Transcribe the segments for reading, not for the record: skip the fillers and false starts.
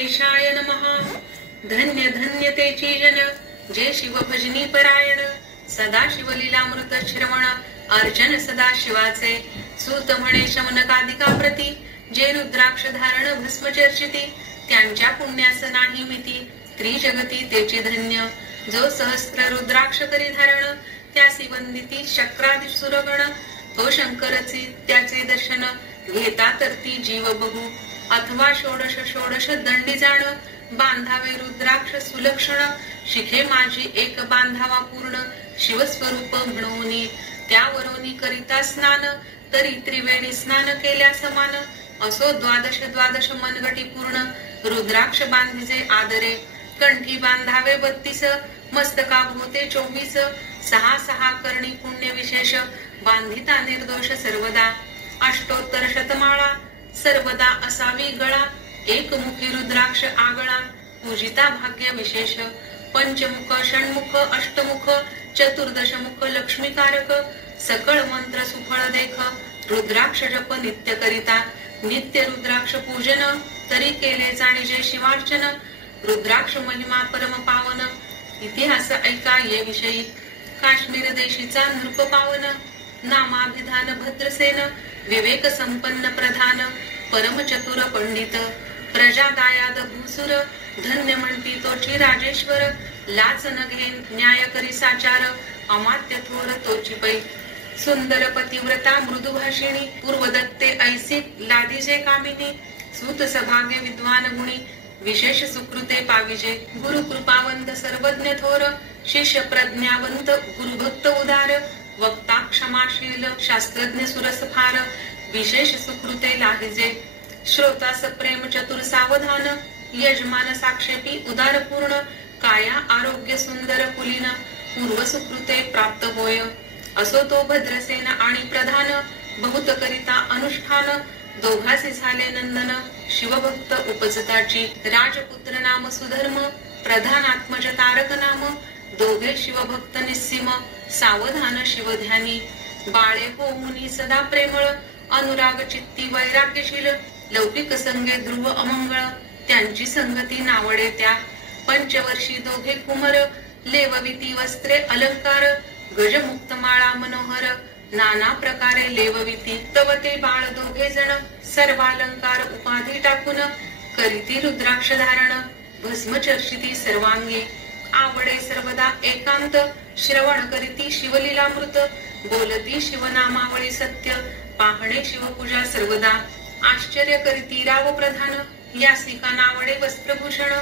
ईशाय नमः। धन्य धन्य तेची जन जे शिव भजनी परायण सदा शिवलीलामृत श्रवण अर्चन सदा शिवाचे सूत म्हणे शमनकादिका प्रती जे रुद्राक्ष धारण भस्म चर्चिती त्यांच्या पुण्यास नाही मिती त्रिजगती तेची धन्य जो सहस्त्र रुद्राक्ष करी धारण त्यासी वंदिती शक्रादि सुरगण तो शंकरची त्याचे दर्शन घेता तरती जीव बघू अथवा षोडश षोडश दंडी जाण बांधावे रुद्राक्ष सुलक्षण शिखे माझी एक बांधावा पूर्ण शिवस्वरूप म्हणून त्यावरोनी करिता स्नान तरी त्रिवेणी स्नान केल्या समान असो द्वादश द्वादश मनगटी पूर्ण रुद्राक्ष बांधिजे आदरे कंठी बांधावे 32 मस्तका भोवते 24 सहा सहा करणी पुण्य विशेष बांधिता निर्दोष सर्वदा अष्टोत्तर शतमाळा सर्वदा असावी गळा एकमुखी रुद्राक्ष आगळा पूजिता भाग्य विशेष पंचमुख षण्मुख अष्टमुख चतुर्दश मुख लक्ष्मीकारक सकळ मंत्र सुफळ देख रुद्राक्ष जप नित्य करिता नित्य रुद्राक्ष पूजन तरी केले जाणीजे शिवार्चन रुद्राक्ष महिमा परम पावन इतिहास ऐका ये विषयी काश्मीर देशीचा नृप पावन नामाभिधान भद्रसेन विवेक संपन्न प्रधान परम चतुर पंडित प्रजा दायाद भूसुर धन्य म्हणती तोची राजेश्वर लाच न घेन न्याय करी साचार अमात्य थोर तोची पै सुंदर पतिव्रता मृदुभाषिणी पूर्वदत्ते ऐसी लादीजे कामिनी सूत सभाग्य विद्वान गुणी विशेष सुकृते पाविजे गुरु कृपावंत सर्वज्ञ थोर शिष्य प्रज्ञावंत गुरुभक्त उदार वक्ता क्षमाशील शास्त्रज्ञ सुरस फार विशेष सुकृते लाहिजे श्रोतास प्रेम चतुर सावधान यजमान साक्षेपी उदार पूर्ण काया आरोग्य सुंदर कुलीन पूर्व सुकृते प्राप्त होय असो तो भद्रसेन आणि प्रधान बहुत करिता अनुष्ठान दोघासी झाले नंदन शिवभक्त उपजताची राजपुत्र नाम सुधर्म प्रधान आत्मज तारक नाम दोघे शिवभक्त निस्सीम सावधान शिवध्यानी बाळे हो मुनी सदा प्रेमळ अनुराग चित्ती वैराग्यशील लौकिक संगे ध्रुव अमंगळ त्यांची संगती नावडे त्या पंचवर्षी दोघे कुमर लेवविती वस्त्रे अलंकार गजमुक्त माळा मनोहर नाना प्रकारे लेवविती तव ते बाळ दोघे जण सर्वालंकार उपाधी टाकून करीती रुद्राक्ष धारण भस्म चर्चिती सर्वांगी आवडे सर्वदा एकांत श्रवण करीती शिवलीलामृत बोलती शिवनामावळी सत्य पाहणे शिवपूजा सर्वदा आश्चर्य करीती राव प्रधान यासिका नावडे वस्त्रभूषण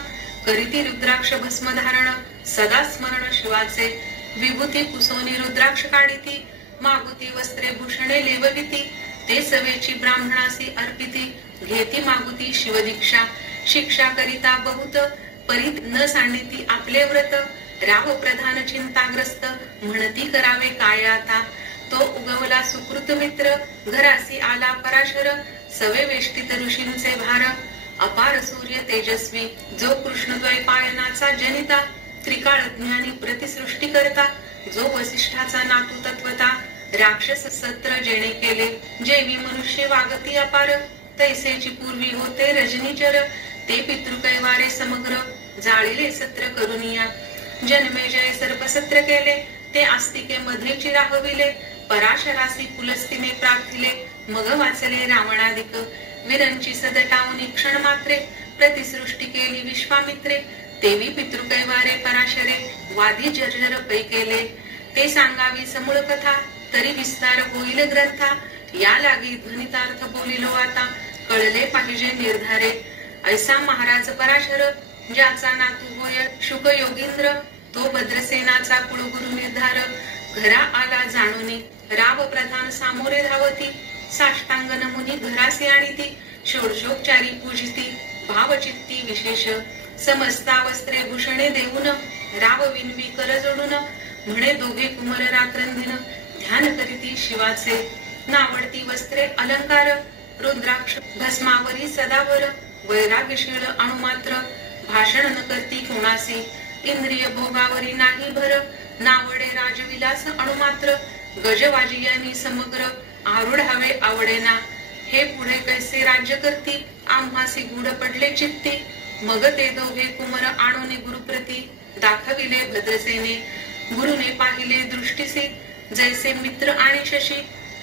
करीती रुद्राक्ष भस्म धारण सदा स्मरण शिवाचे विभूती कुसोनी रुद्राक्ष काढिती मागुती वस्त्रे भूषणे लेवविती ते सवेची ब्राह्मणासी अर्पिती घेती मागुती शिवदीक्षा शिक्षा करिता बहुत परीत न सांडिती आपले व्रत राव प्रधान चिंताग्रस्त म्हणती करावे काय आता तो उगवला सुकृत मित्र घरासी आला पराशर सवे वेष्टित ऋषींचे भार अपार सूर्य तेजस्वी जो कृष्णद्वैपायनाचा जनिता त्रिकाळ ज्ञानी प्रतिसृष्टी करता जो वसिष्ठाचा नातू तत्वता राक्षस सत्र जेणे केले जेवी मनुष्य वागती अपार तैसेची पूर्वी होते रजनीचर ते पितृकैवारे समग्र जाळिले सत्र करुनिया जन्मेजय सर्पसत्र केले ते आस्तिके मध्ये चिराहविले पराशरासी पुलस्तीने प्रार्थिले मग वाचले रावणादिक वीरांची सदटावनी क्षण मात्रे प्रतिसृष्टी केली विश्वामित्रे देवी पितृकैवारे पराशरे वादी जर्जर पै केले ते सांगावी समूळ कथा तरी विस्तार होईल ग्रंथा या लागी ध्वनितार्थ बोलिलो आता कळले पाहिजे निर्धारे ऐसा महाराज पराशर ज्याचा नातू होय शुक योगींद्र तो भद्रसेनाचा कुळगुरु निर्धार घरा आला जाणूनी राव प्रधान सामोरे धावती साष्टांग नमुनी घरासे आणीती षोडशोपचारी पूजिती भावचित्ती विशेष समस्ता वस्त्रे भूषणे देऊन राव विनवी कर जोडून म्हणे दोघे कुमर रात्रंदिन ध्यान करीती शिवाचे नावडती वस्त्रे अलंकार रुद्राक्ष भस्मावरी सदावर वैराग्यशील अणुमात्र भाषण न करती कोणासी इंद्रिय भोगावरी नाही भर नावडे राजविलास अणुमात्र गजवाजियानी समग्र आरूढावे आवडेना हे पुढे कैसे राज्य करती आम्हासी गुढ पडले चित्ती मग ते दोघे कुमर आणून गुरुप्रती दाखविले भद्रसेने. गुरुने पाहिले दृष्टीसी जैसे मित्र आणि शशी,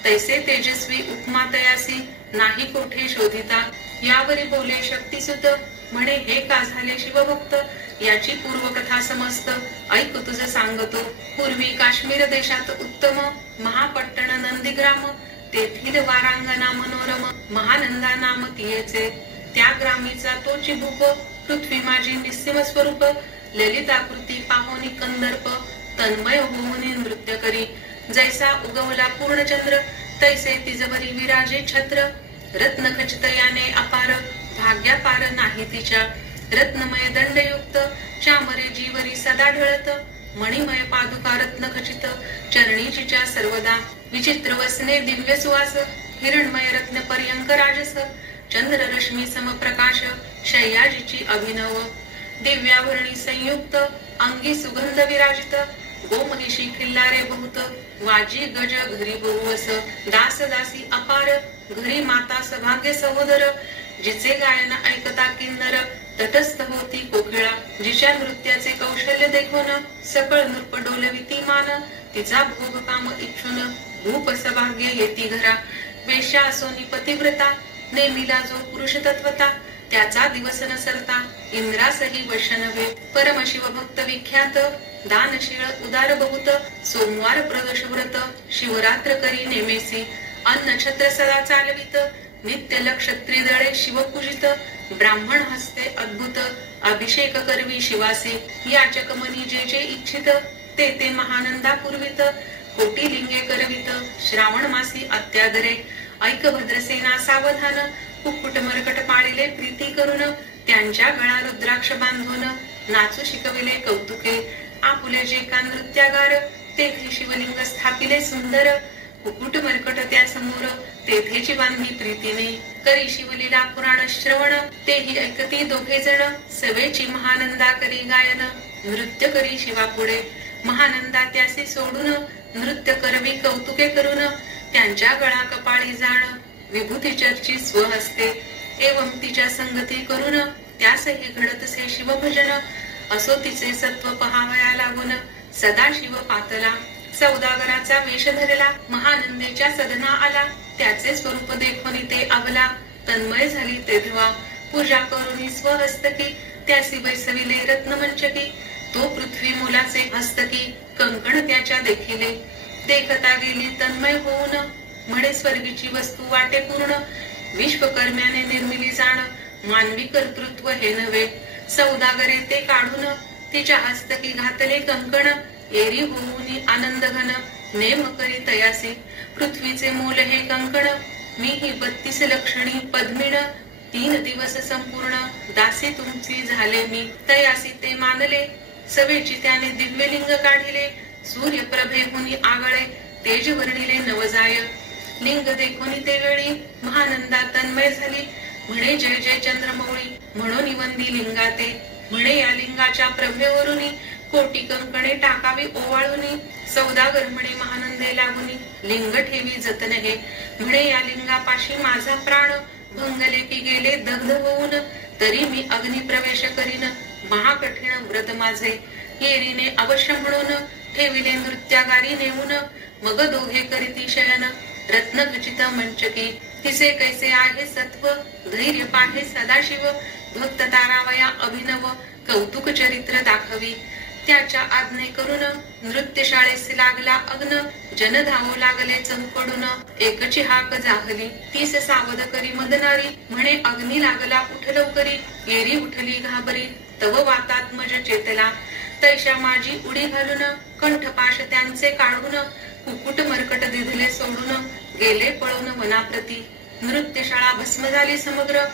तैसे तेजस्वी उपमा तयासी नाही कोठे शोधिता. यावरी बोले शक्तिसुत म्हणे हे का झाले शिवभक्त, याची पूर्वकथा समस्त ऐक तुझ सांगतो. पूर्वी काश्मीर देशात उत्तम महापट्टण नंदीग्राम, तेथील वारांगना मनोरम महानंदा नाम तियेचे. त्या ग्रामीचा तो चिबूक पृथ्वी माझी निस्सीम स्वरूप, ललिताकृती पाहोनी कंदर्प तन्मय होऊनी नृत्य करी. जैसा उगवला पूर्णचंद्र तैसे तिजवरी विराजे छत्र, रत्न खचित याने अपार भाग्यापार नाही तिच्या. रत्नमय दंडयुक्त चामरे जीवरी सदा ढळत, मणिमय पादुका रत्न खचित चरणीच्या सर्वदा. विचित्र वसने दिव्य सुवास हिरणमय रत्न पर्यंक राजस, चंद्र रश्मी समप्रकाश शय्याजीची अभिनव. दिव्याभरणी संयुक्त अंगी सुगंध विराजित, गोमहिषी खिल्लारे बहुत वाजी गज घरी बहुवस. दास दासी अपार घरी माता सभाग्य सहोदर, जिचे गायन ऐकता किन्नर तटस्थ होती कोकिळा. जिच्या नृत्याचे कौशल्य देखून सकळ नृप डोलविती मान, तिचा भोग काम इच्छून भूप सभाग्य येती घरा. वेश्या असोनी पतिव्रता नेमिला जो पुरुष तत्वता, त्याचा दिवस न सरता इंद्रासही वश नव्हे. परमशिव भक्त विख्यात दानशीळ उदार बहुत, सोमवार प्रदोष व्रत शिवरात्र करी नेमेसी. अन्न छत्र सदा चालवित नित्य लक्ष त्रिदळे शिवपूजित, ब्राह्मण हस्ते अद्भुत अभिषेक करवी शिवासी. याचक मनी जे जे इच्छित ते ते महानंदा पूर्वित, कोटी लिंगे करवित श्रावण मासी अत्यादरे. ऐक भद्रसेना सावधान कुक्कुट मरकट पाळिले प्रीती करून, त्यांच्या गळा रुद्राक्ष बांधून नाचू शिकविले कौतुके. आपुले जे का नृत्यागार तेथे शिवलिंग स्थापिले सुंदर, कुकुट मरकट त्या समोर तेथेची बांधली प्रीतीने. करी शिवलीला पुराण श्रवण तेही ऐकती दोघे जण, सवेची महानंदा करी गायन नृत्य करी शिवा पुढे. महानंदा त्यासी सोडून नृत्य करवी कौतुके करून, त्यांच्या गळा कपाळी जाण विभूती चर्ची स्वहस्ते. एवं तिच्या संगती करून त्यासही घडतसे शिवभजन, असो तिचे सत्व पहावया लागून सदा शिव पातला. सौदागराचा वेश धरला महानंदेच्या सदना आला, त्याचे स्वरूप देखोनी ते आवला. तन्मय झाली तेव्हा पूजा करून स्वहस्तकी, त्यासी बैसविले रत्नमंचकी. तो पृथ्वी मुलाचे हस्तकी कंकण त्याच्या देखिले. देखता गेली तन्मय होऊन म्हणे स्वर्गीची वस्तू वाटे पूर्ण. विश्वकर्म्याने निर्मिली जाण मानवी कर्तृत्व हे नव्हे. सौदागरे ते काढून तिच्या हस्तकी घातले कंकण, एरी होऊन आनंद घन नेम करी तयासी. पृथ्वीचे मोल हे कंकण मी ही 32 लक्षणी पद्मिण, 3 दिवस संपूर्ण दासी तुमची झाले मी. तयासी ते मानले सवेची त्याने दिव्यलिंग काढिले. सूर्यप्रभेहुनी आगळे तेज वर्णिले नवजाय. लिंग देखोनी ते वेळी महानंदा तन्मय झाली. म्हणे जय जय चंद्रमौळी म्हणून वंदी लिंगाते. म्हणे या लिंगाच्या प्रभेवरुनी कोटी कंकणे टाकावी ओवाळूनी. सौदागर म्हणे महानंदे लागुनी लिंग ठेवी जतन हे. म्हणे या लिंगापाशी माझा प्राण भंगले की गेले दग्ध होऊन. तरी मी अग्नी प्रवेश करीन महाकठीण व्रत माझे. येरीने अवश्य म्हणून ठेविले नृत्यागारी नेऊन. मग दोघे करीती शयन रत्न खचित मंचकी. तिचे कैसे आहे सत्व धैर्य पाहे सदाशिव. भक्त तारावया अभिनव कौतुक चरित्र दाखवी. त्याच्या आज्ञे करून नृत्य शाळेस लागला अग्न. जन धावू लागले चहूकडून एकची हाक जाहली. तीस सावध करी मदनारी म्हणे अग्नी लागला उठ लवकरी. येरी उठली घाबरी तव वातात्मज चेतला. तैशा माझी उडी घालून कंठपाश त्यांचे काढून. कुकुट मरकट दिधले सोडून गेले पळून वनाप्रती. नृत्यशाळा भस्म झाली समग्र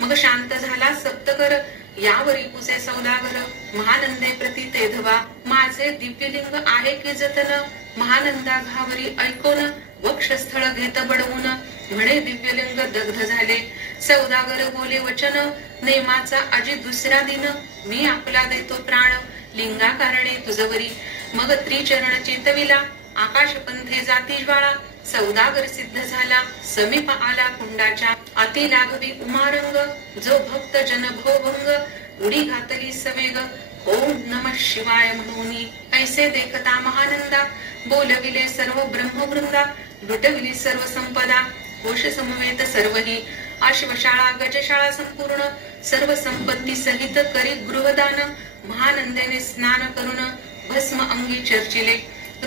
मग शांत झाला सप्तकर. यावरी पुसे सौदागर महानंदे प्रती तेधवा. माझे दिव्यलिंग आहे की जतन महानंदा घावरी ऐकून. वक्षस्थळ घेत बडवून म्हणे दिव्यलिंग दग्ध झाले. सौदागर बोले वचन नेमाचा अजी दुसरा दिन. मी आपला देतो प्राण लिंगा कारणे तुझवरी. मग त्रिचरण चेतविला आकाश पंथे जाती ज्वाळा. सौदागर सिद्ध झाला समीप आला कुंडाच्या. अति लाघवी उमारंग जो भक्त जन भोभंग. उडी घातली सवेग ओम नमः शिवाय म्हणून ऐसे देखता महानंदा बोलविले सर्व ब्रह्मवृंदा लुटविली सर्व संपदा कोश समवेत सर्वही अश्वशाळा गजशाळा संपूर्ण सर्व संपत्ती सहित करी गृहदान महानंदेने स्नान करून भस्म अंगी चर्चिले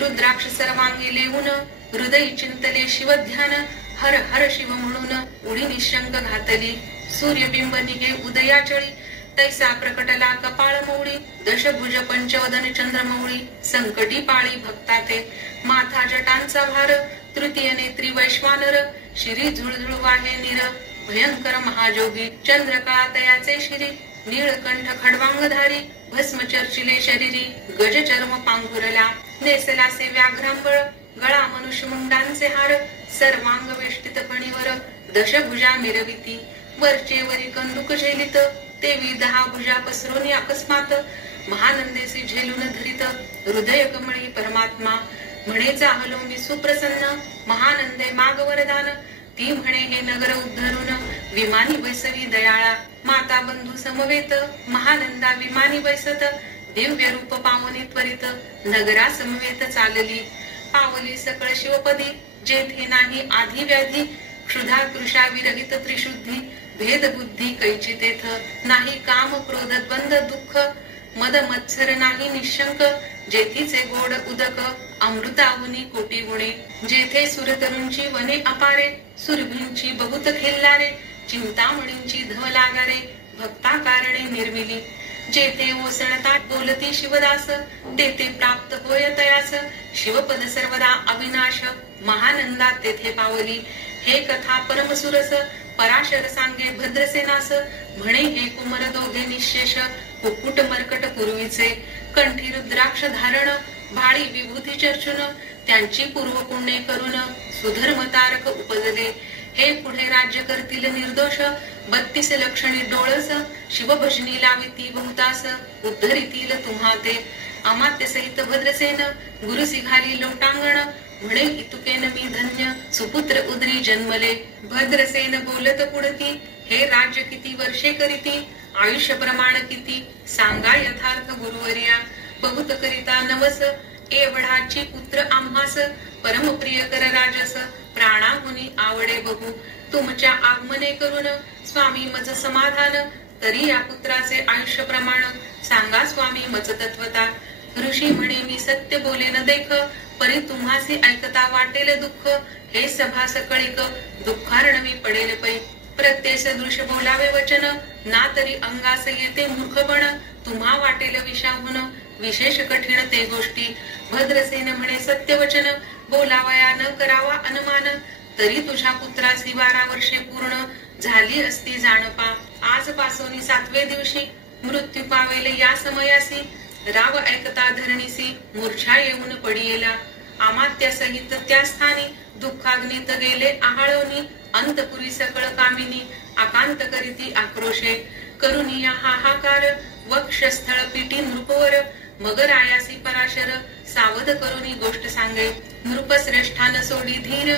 रुद्राक्ष सर्वांगी लेऊन हृदय चिंतले शिवध्यान हर हर शिव म्हणून उडी निशंक घातली सूर्यबिंब निघे उदयाचळी तैसा प्रकटला कपाळ मौळी दशभुज पंचवदन चंद्रमौळी संकटी पाळी भक्ता ते माथा जटांचा भार तृतीय नेत्री वैश्वानर शिरी झुळझुळ वाहे निर भयंकर महाजोगी चंद्रकळा तयाचे शिरी नीळकंठ खडवांगधारी भस्म चर्चिले शरीरी गज चर्म पांघुरला नेसलासे व्याघ्रांबळ गळा मनुष्य मुंडांचे हार सर्वांग वेष्टित फणीवर दशभुजा मिरविती वरचे वरी कंदुक झेलित तेवी 10 भुजा पसरून अकस्मात महानंदेसी झेलून धरित हृदय कमळी परमात्मा म्हणे चाहलो मी सुप्रसन्न महानंदे माग वरदान ती म्हणे हे नगर उद्धरून विमानी बैसवी दयाळा माता बंधू समवेत महानंदा विमानी बैसत दिव्य रूप पावनी त्वरित नगरा समवेत चालली पावली सकळ शिवपदी जेथे नाही आधी व्याधी क्षुधा कृषा विरहित त्रिशुद्धी भेद बुद्धी कैची तेथ नाही काम क्रोध द्वंद दुःख मद मत्सर नाही निशंक जेथीचे गोड उदक अमृताहुनी कोटी गुणे जेथे सुरतरुंची वने अपारे सुरभींची बहुत खेळणारे चिंतामणींची धव लागारे भक्ता कारणे निर्मिली जेथे ओसणता बोलती शिवदास तेथे प्राप्त होय तयास शिवपद सर्वदा अविनाश महानंदा तेथे पावली हे कथा परमसुरस पराशर सांगे भद्रसेनास म्हणे हे कुमर दोघे निशेष कुकुट मरकट पूर्वीचे कंठी रुद्राक्ष धारण भाळी विभूती चर्चून त्यांची पूर्व पुण्य करून सुधर्मतारक उपजले हे पुढे राज्य करतील निर्दोष 32 लक्षणी डोळस शिवभजनी लाविती बहुतास उद्धरितील तुम्हा ते अमात्य सहित भद्रसेन गुरुसी घाली लोटांगण म्हणे इतुकेन मी धन्य सुपुत्र उदरी जन्मले भद्रसेन बोलत पुढती हे राज्य किती वर्षे करीती आयुष्य प्रमाण किती सांगा यथार्थ गुरुवर्या बहुत करिता नवस एवढाची पुत्र आम्हास परम प्रिय कर राजस प्राणाहुनी आवडे बघू तुमच्या आगमने करून स्वामी मज समाधान तरी या पुत्राचे आयुष्य प्रमाण सांगा स्वामी मज तत्वता ऋषी म्हणे मी सत्य बोले न देख परी तुम्हासी ऐकता वाटेल दुःख हे सभा सकळिक दुःखार्णवी पडेल पै प्रत्येस दृश्य बोलावे वचन ना तरी अंगास येते मूर्खपण तुम्हा वाटेल विषाहून विशेष कठीण ते गोष्टी भद्रसेन म्हणे सत्य वचन बोलावया न करावा अनुमान तरी तुझ्या पुत्रासी 12 वर्षे पूर्ण झाली असती जाणपा आजपासून 7वे दिवशी मृत्यू पावेल या समयासी राव ऐकता धरणीसी मूर्छा येऊन पडियेला अमात्या सहित त्या स्थानी दुःखाग्नीत गेले आहाळोनी अंतपुरी सकळ कामिनी आकांत करीती आक्रोशे करुनिया हाहाकार वक्षस्थळ पिटी नृपवर मग रायासी पराशर सावध करुनी गोष्ट सांगे नृपश्रेष्ठान सोडी धीर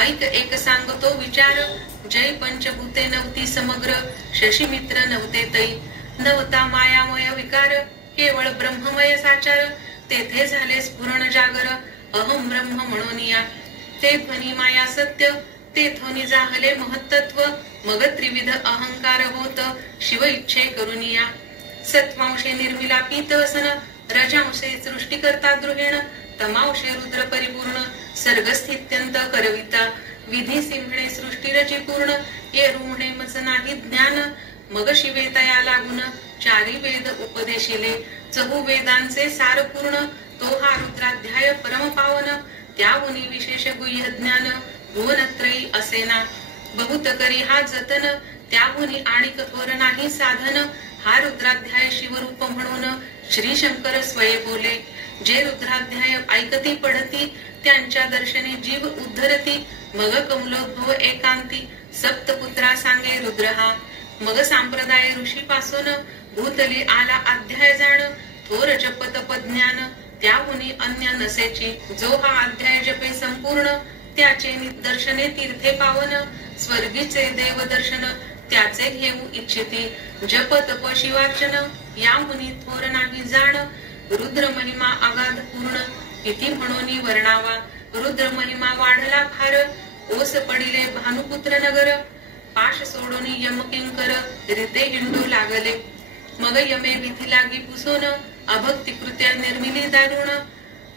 ऐक एक सांगतो विचार जय पंचभूते नवती समग्र शशीमित्र नवते तै नवता मायामय विकार केवळ ब्रह्ममय साचार तेथे झाले स्फुरण जागर अहम ब्रह्म म्हणूनिया ते ध्वनी माया सत्य तेथोनी जाहले महत्त्व मग त्रिविध अहंकार होत शिव इच्छे करुनिया सत्वांशे निर्मिला पीतवसन रजांशे सृष्टी करता द्रुहिण तमांशे रुद्र परिपूर्ण सर्गस्थित्यंत करविता विधी सिंहणे सृष्टी रची पूर्ण ये रुणे मज नाही ज्ञान मग शिवे तया लागून 4 वेद उपदेशिले 4 वेदांचे सार पूर्ण तो हा रुद्राध्याय परम पावन त्याहुनी विशेष गुह्य ज्ञान भुवनत्रयी असेना बहुत करी हा जतन त्याहुनी आणि कठोर नाही साधन हा रुद्राध्याय शिवरूप म्हणून श्री शंकर स्वये बोले जे रुद्राध्याय ऐकती पडती त्यांच्या दर्शनी जीव उद्धरती मग कमलोद्भव एकांती सप्तपुत्रा सांगे रुद्र हा मग संप्रदाय ऋषी पासून भूतली आला अध्याय जाण थोर जप तप ज्ञान त्याहुनी अन्य नसेची जो हा अध्याय जपे संपूर्ण त्याचे दर्शने तीर्थे पावन स्वर्गीचे देव दर्शन त्याचे घेऊ इच्छिती जप तप शिवार्चन या मुनी थोर नाही जाण रुद्र महिमा अगाध पूर्ण किती म्हणून वर्णावा रुद्र महिमा वाढला फार ओस पडिले भानुपुत्र नगर पाश सोडून यमकिंकर रीते हिंडू लागले मग यमे विधी लागी पुसोन अभक्ती कृत्या निर्मिली दारुण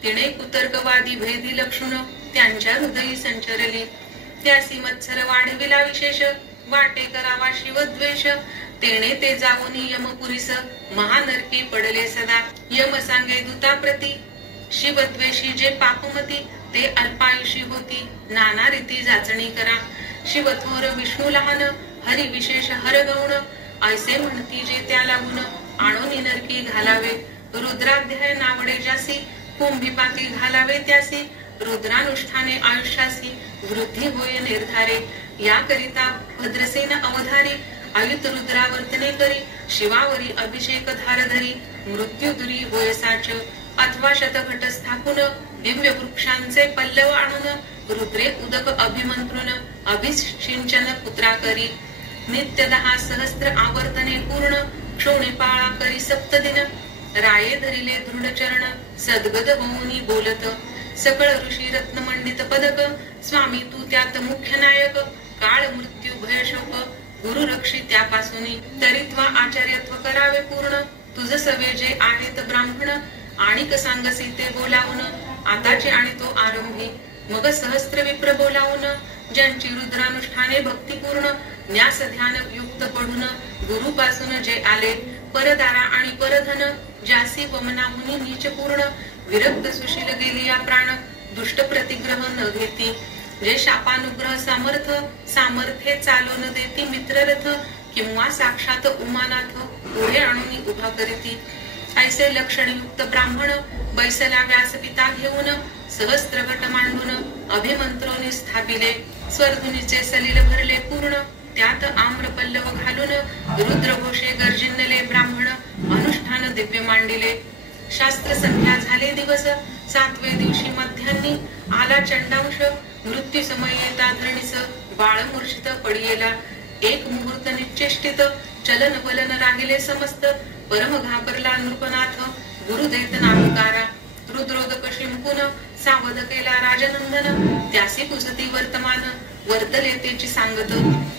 तिने कुतर्कवादी भेदी लक्षण त्यांच्या हृदयी संचरली त्यासी मत्सर वाढविला विशेष वाटे करावा शिवद्वेष तेने ते जाऊन यमपुरीस महानरकी पडले सदा यम सांगे दूताप्रती शिवद्वेषी जे पापमती ते अल्पायुषी होती नाना रीती जाचणी करा शिवथोर विष्णू लहान हरी विशेष हरगौण ऐसे म्हणती जे त्या लागून आणून नरकी घालावे रुद्राध्याय नावडे जासी कुंभिपाती घालावे त्यासी रुद्रानुष्ठाने आयुष्यासी वृद्धी होय निर्धारे याकरिता भद्रसेन अवधारी आयुत रुद्रावर्तने करी शिवावरी अभिषेक धारधरी मृत्यू दुरी होय साच अथवा शतघट स्थापून दिव्य वृक्षांचे पल्लव आणून रुद्रे उदक अभिमंत्रून अभिषिंचन पुत्रा करी नित्य 10 सहस्त्र आवर्तने पूर्ण क्षोणिपाळा करी सप्तदिन राये धरिले दृढ चरण सद्गद होऊनी बोलत सकळ ऋषी रत्न मंडित पदक स्वामी तू त्यात मुख्य नायक काळ मृत्यू भय शोक गुरु रक्षी त्यापासून तरित्वा आचार्यत्व करावे पूर्ण तुझ सवे जे आहेत ब्राह्मण आणिक सांगसी ते बोलावून आताचे आणि तो आरंभी मग सहस्त्र विप्र बोलावून ज्यांची रुद्रानुष्ठाने भक्तिपूर्ण न्यास ध्यान युक्त पडून गुरु पासून जे आले परदारा आणि परधन जासी वमनाहुनी नीच पूर्ण विरक्त सुशील गेली या प्राण दुष्ट प्रतिग्रह न घेती जे शापानुग्रह सामर्थ्ये चालून देती मित्ररथ किंवा साक्षात उमानाथ पुढे आणून उभा करीती ऐसे लक्षणयुक्त ब्राह्मण बैसला व्यासपिता घेऊन सहस्त्र गट मांडून अभिमंत्रोनी स्थापिले स्वर्धुनीचे सलील भरले पूर्ण त्यात आम्र पल्लव घालून रुद्रघोषे गर्जिनले ब्राह्मण अनुष्ठान दिव्य मांडिले शास्त्र संध्या झाले दिवस 7वे दिवशी मध्यान्नी आला चंडांश मृत्यू समय येता धरणीस बाळ मूर्छित पडियेला एक मुहूर्त निश्चेष्टित चलन वलन राहिले समस्त परम घाबरला नृपनाथ गुरु देत नामकारा रुद्रोदक शिंपून सावध केला राजनंदन त्यासी कुसती वर्तमान वर्तले तेची सांगत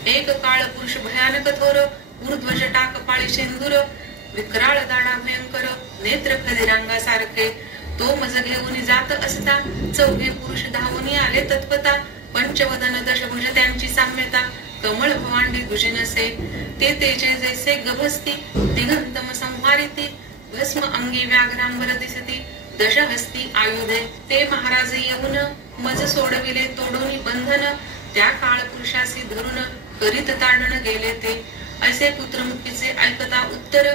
एक काळ पुरुष भयानक थोर ऊर्ध्व जटा कपाळी शेंदूर विक्राळ दाडा भयंकर नेत्र खदिरांगा सारखे तो मज घेऊन जात असता चौघे पुरुष धावून आले तत्पता पंचवदन दशभुज त्यांची साम्यता कमळ भवांडी दुजिनसे ते तेजे जैसे गभस्ती दिगंतम संहारिती भस्म अंगी व्याघ्रांबर दिसती दशहस्ती आयुधे ते महाराज येऊन मज सोडविले तोडून बंधन त्या काळ पुरुषासी धरून करीत ताडण गेले ते असे पुत्रमुखीचे ऐकता उत्तर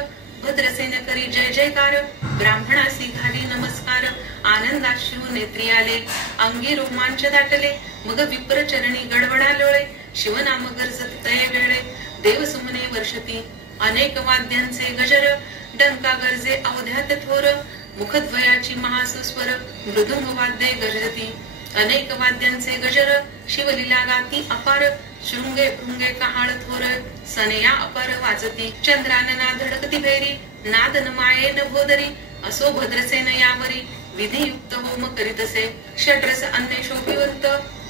भद्रसेन करी जय जयकार ब्राह्मणासी घाली नमस्कार आनंदाश्रू नेत्री आले अंगी रोमांच दाटले मग विप्र चरणी गडबडा लोळे शिवनाम गरजत तये वेळे देव सुमने वर्षती अनेक वाद्यांचे गजर डंका गरजे अवध्यात थोर मुखद्वयाची महासुस्वर मृदुंग वाद्ये गरजती अनेक वाद्यांचे गजर शिवलीला गाती अपार शृंगे भृंगे कहाळ थोर सनया अपार वाजती चंद्रानना धडकती भैरी नादन मायेन भोदरी असो भद्रसेन यावरी विधियुक्त होम करीतसे षड्रस अन्य शोभिवंत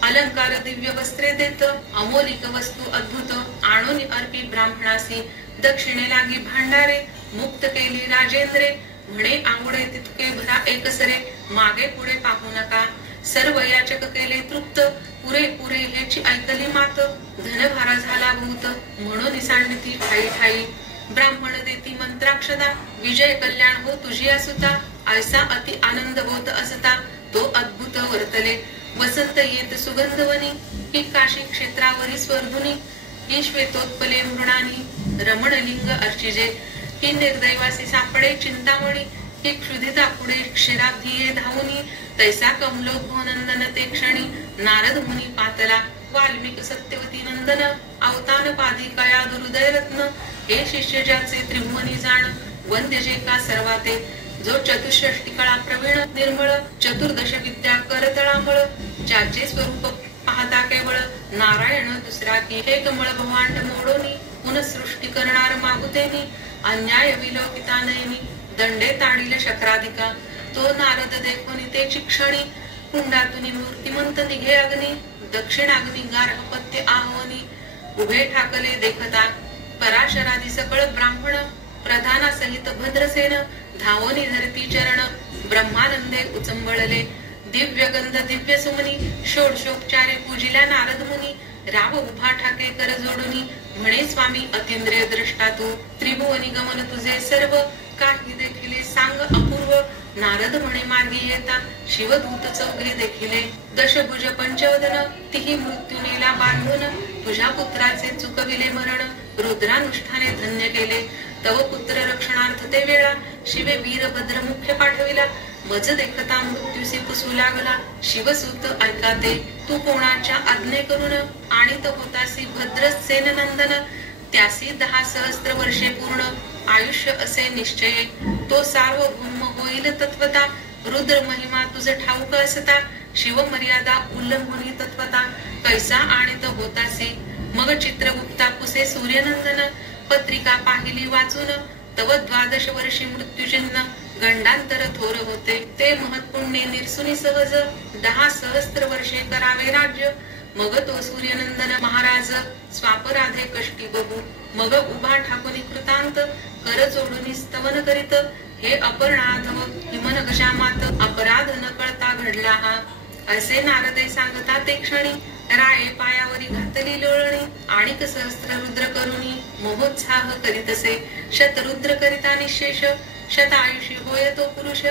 अलंकार दिव्य वस्त्रे देत अमोलिक वस्तू अद्भुत आणून अर्पी ब्राह्मणासी दक्षिणे लागी भांडारे मुक्त केली राजेंद्रे म्हणे आंगुडे तितके भरा एकसरे मागे पुढे पाहू नका सर्व याचक केले तृप्त पुरे पुरे ह्याची ऐकली मात धनभारा झाला भूत म्हणून सांडती ठाई ठाई ब्राह्मण देती मंत्राक्षदा विजय कल्याण हो तुझी असुता ऐसा अति आनंद होत असता तो अद्भुत वर्तले वसंत येत सुगंधवनी ही काशी क्षेत्रावरी स्वर्धुनी ही श्वेतोत्पले मृणानी रमणलिंग अर्चिजे ही निर्दैवासी सापडे चिंतामणी ही क्षुधिता पुढे क्षीराब्धिये धावुनी तैसा कमलो भवनंदन ते क्षणी नारद मुनी पातला वाल्मिक सत्यवती नंदन अवतान पादी कया दुर्दय रत्न हे शिष्य ज्याचे त्रिभुवनी जाण वंद्य जे का सर्वाते जो चतुष्षष्टी कळा प्रवीण निर्मळ चतुर्दश विद्या करतळामळ ज्याचे स्वरूप पाहता केवळ नारायण दुसरा की हे कमळ भवांड मोडोनी पुनःसृष्टी करणार मागुतेनी अन्याय विलोकिता नयनी दंडे ताडिल शक्राधिका तो नारद देखोनी ते क्षणी कुंडातुनी मूर्तिमंत निघे अग्नी दक्षिणाग्नी गार्हपत्य आहोनी उभे ठाकले देखता पराशरादी सकळ ब्राह्मण प्रधाना सहित भद्रसेन धावोनी धरती चरण ब्रह्मानंदे उचंबळले दिव्य गंध दिव्य सुमनी षोडशोपचारे पूजिल्या नारद मुनी राव उभा ठाके कर जोडुनी म्हणे स्वामी अतिंद्रिय द्रष्टा तू त्रिभुवनी गमन तुझे सर्व काही देखिले सांग अपूर्व नारद म्हणे मार्गी येता शिवदूत चौघे देखिले दशभुज पंचवदन तिही मृत्यू नेला बांधून तुझ्या पुत्राचे चुकविले मरण रुद्रानुष्ठाने धन्य केले तव पुत्र रक्षणार्थ ते वेळा शिवे वीरभद्र मुख्य पाठविला मज देखता मृत्यूसी पुसू लागला शिवसूत ऐका ते तू कोणाच्या आज्ञे करून आणीत होतासी भद्र सेन नंदन त्यासी 10 सहस्त्र वर्षे पूर्ण आयुष्य असे निश्चय तो सार्वभौम होईल तत्वता रुद्र महिमा तुझ ठाऊक असता शिव मर्यादा उल्लंघनी तत्वता कैसा आणीत होतासी मग चित्रगुप्ता पुसे सूर्यनंदन पत्रिका पाहिली वाचून तव 12 वर्षी मृत्यूचिन्ह गंडांतर थोर होते ते महत्पुण्य निर्सुनी सहज 10 सहस्त्र वर्षे करावे राज्य मग तो सूर्यनंदन महाराज स्वापराधे कष्टी बघू मग उभा ठाकुनी कृतांत कर जोडून स्तवन करीत हे अपर्णाधव हिमन गजामात अपराध न कळता घडला हा असे नारदे सांगता ते क्षणी राये पायावरी घातली लोळणी आणिक सहस्त्र रुद्र करुणी मोहोत्साह करीतसे शतरुद्र करिता निशेष शतायुषी होय तो पुरुष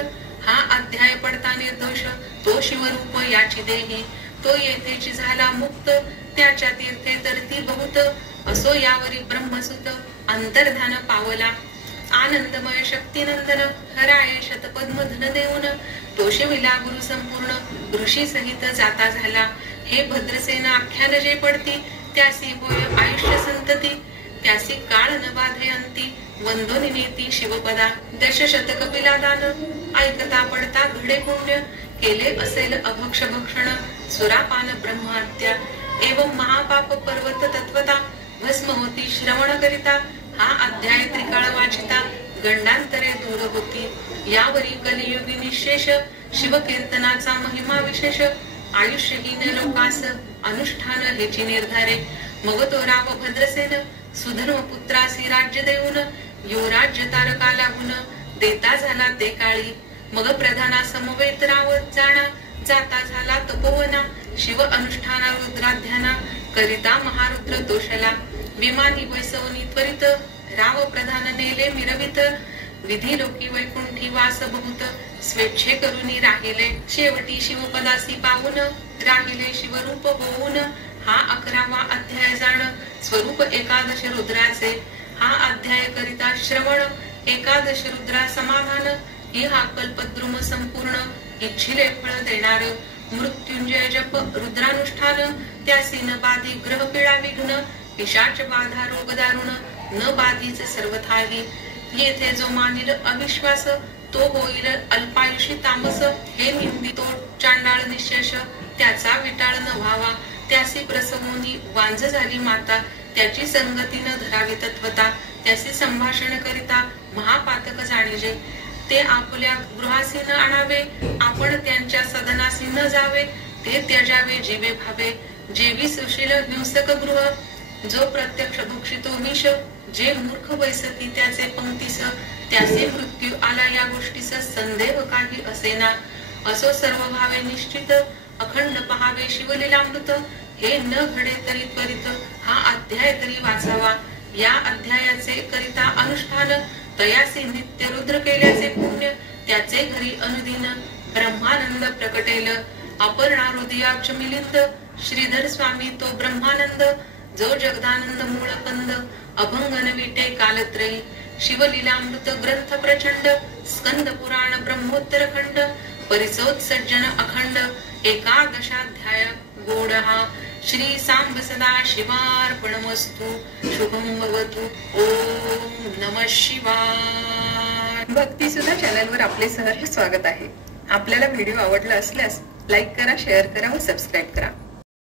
हा अध्याय पडता निर्दोष तो शिवरूप याची देही तो येथेची झाला मुक्त त्याच्या तीर्थे तर ती बहुत असो यावरी ब्रह्मसुत अंतर्धान पावला आनंदमय शक्तिनंदन हराये शतपद्म धन देऊन तोषविला गुरु संपूर्ण ऋषी सहित जाता झाला हे भद्रसेना आख्यान जे पडती त्यासी होय आयुष्य संतती त्यासी काळ न बाधे अंती वंदोनी नेती शिवपदा दशशत कपिला दान ऐकता पडता घडे पुण्य केले असेल अभक्ष भक्षण सुरापान ब्रह्महत्या एवं महापाप पर्वत तत्वता भस्म होती श्रवण करिता हा अध्याय त्रिकाळ वाचिता गंडांतरे दूर होती यावरी कलियुगी निशेष शिव कीर्तनाचा महिमा विशेष आयुष्यहीन लोकास अनुष्ठान हेची निर्धारे मग तो राव भद्रसेन सुधर्म पुत्रासी राज्य देऊन यो राज्य तारकाला गुण देता झाला ते काळी मग प्रधाना समवेत रावत जाणा जाता झाला तपोवना शिव अनुष्ठाना रुद्राध्याना करिता महारुद्र दोषला विमानी वैसवनी त्वरित राव प्रधान नेले मिरवित विधी लोकी वैकुंठी वास बहुत स्वेच्छे करुनी राहिले शेवटी शिवपदासी पाहून राहिले शिवरूप होऊन हा 11वा अध्याय जाण स्वरूप एकादश रुद्राचे हा अध्याय करिता श्रवण एकादश रुद्रा समाधान ही हा कल्पद्रुम संपूर्ण इच्छिले फळ देणार मृत्युंजय जप रुद्रानुष्ठान त्यासी न बाधी ग्रह पिळा विघ्न पिशाच बाधा रोग दारुण न बाधीच सर्वथाही येथे जो मानिल अविश्वास तो होईल अल्पायुषी तामस हे निंदितो चांडाळ निशेष त्याचा विटाळ न व्हावा त्यासी प्रसवोनी वांझ झाली माता त्याची संगती न धरावी तत्वता त्याचे संभाषण करिता महापातक जाणीजे ते आपल्या गृहासी न आणावे आपण त्यांच्या सदनासी न जावे ते त्याजावे जीवे भावे जेवी सुशील हिंसक गृह जो प्रत्यक्ष भक्षितो विष जे मूर्ख वैसकी त्याचे पंक्तीस त्याचे मृत्यू आला या गोष्टीस संदेह काही असेना असो सर्व भावे निश्चित अखंड पहावे शिवलीलामृत हे न घडे तरी त्वरित हा अध्याय तरी वाचावा या अध्यायाचे करिता अनुष्ठान तयासी नित्य रुद्र केल्याचे पुण्य त्याचे घरी अनुदिन ब्रह्मानंद प्रकटेल अपर्णा हृदयाक्ष मिलिंद श्रीधर स्वामी तो ब्रह्मानंद जो जगदानंद मूळ कंद अभंगन विटे कालत्रयी शिवलीलामृत ग्रंथ प्रचंड स्कंद पुराण ब्रह्मोत्तर खंड परिसोत्सर्जन अखंड एकादशाध्याय गोडहा श्री सांब सदा शिवार्पणमस्तु शुभम भवतु ओम नमः शिवाय। भक्ती सुद्धा चॅनल वर आपले सहर्ष स्वागत आहे। आपल्याला व्हिडिओ आवडला असल्यास लाईक करा, शेअर करा व सबस्क्राईब करा।